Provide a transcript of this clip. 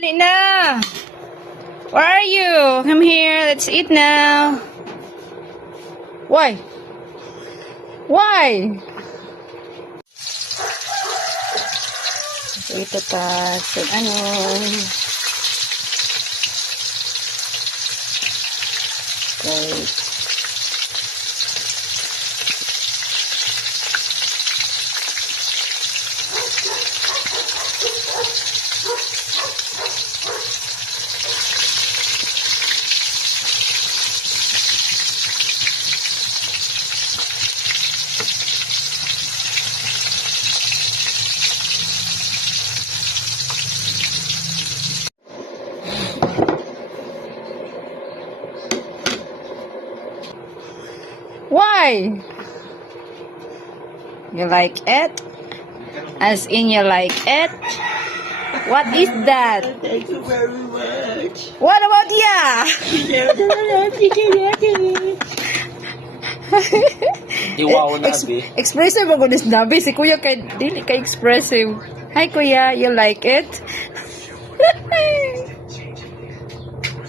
Dali na! Where are you? Come here. Let's eat now. Why? Why? So, ito pa. So, ano? Okay. Why? You like it? As in you like it? What is that? Thank you very much. What about ya? Di wow nabi. Expressive ako this nabi. Si kuya kay dili kay expressive. Hi kuya, you like it?